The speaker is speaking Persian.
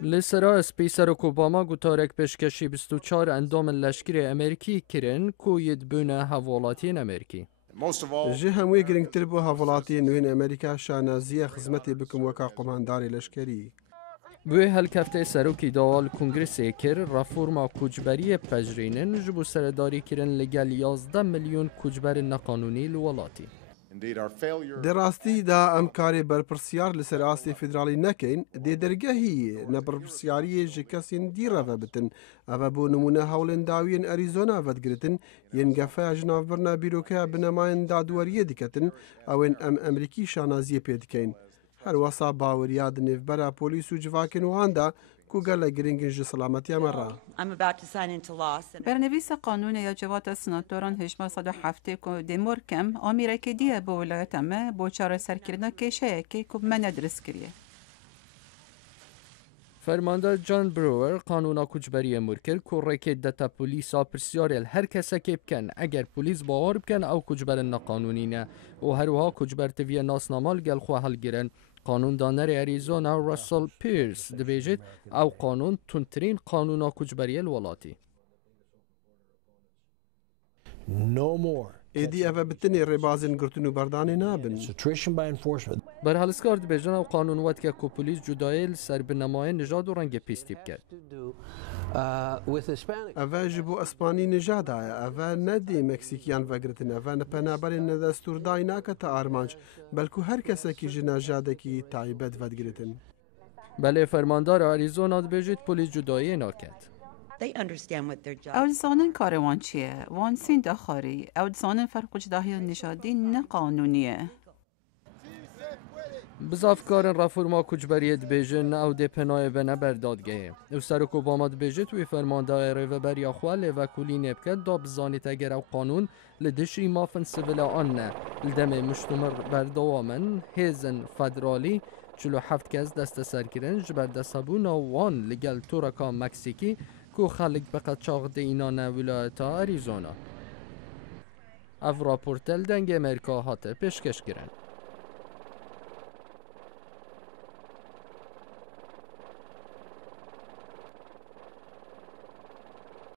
لسرا سپیسر اوباما گوتارک پشکشی 24 اندام لشکری امریکی کرن کو یدبونه حوالاتین امریکی. جه هموی گرنگتر بو حوالاتی نوین امریکا شانازی خدمتی بکم وکا قمانداری لشکری. بوی هلکفته سروکی دوال کنگرسی کر رفورما کوچبری پجرینن جبو سرداری کرن لگل 11 میلیون کوچبر نقانونی لولاتی. دراستی دا امکاری برپرسیار لسر آسی فدرالی نکین دی درگهی نبرپرسیاری جکسین دی رفا بتن اوه بو نمونه هولن داوین ریزۆنا ودگرتن ین گفه جناف برنا بیروکه بنماین دادوریه دیکتن اوین امریکی شانازی پیدکین. هر وصا باوریاد نفبرا پولیس و جواکن واندا کو گل گرینگنج سلامتی مرا. برنویس قانون یا جوات سناتوران هجما 107 کو دیمور کم آمریکا دیه با ولایت امه با چاره سرکردن کشه که کب من ادرس کریه. فرماندار جان بروور قانونا کوچبری مرکل کو رکید دتا پولیسا پرسیارل هر کسا که بکن اگر پولیس باور بکن او کوچبر نقانونی نه و هروها کوچبر تیوی ناس نامال گل خواه هل گیرن. قانون دانر ریزۆنا راسل پیرس دبیجید او قانون تندترین قانونا کوچبری الولاتی. ایدی اوه بتنی ربازین گرتونو بردانی نابن. بر هلسکار دبیجن او قانون وقت که کو پولیس جدایل سر بنمای نژاد و رنگ پیستیب کرد. اوه جبو اسپانی نژاد آیا اوه ندی مکسیکیان وگرتن اوه نپنابری ندستور دای ناکتا آرمانج بلکو هر کسی که جناجاده کی تایبت ودگرتن. بله فرماندار ریزۆنا دبیجید پولیس جدایی ناکد. او زانن کار وان چیه؟ وان سین داخاری او زانن فرق جداهی نژادی نه قانونیه. بزافکارن رفورما کوچبری دبیجن او دی پنای به نبردادگه. او سرک اوباما دبیجید وی فرماندار ریوبر یا خواله و کلی نبکد دا بزانیت اگر او قانون لدشی مافن سویل آن نه لدم مشتمر بردوامن هیزن فدرالی 47 کس دست سرکرن جبر دستبون وان لگل تورکا مکسیکی کو خلق بقت چاق دینان ولایتا ریزۆنا. اف راپورتل دنگ امریکا هاته پیشکش گرن.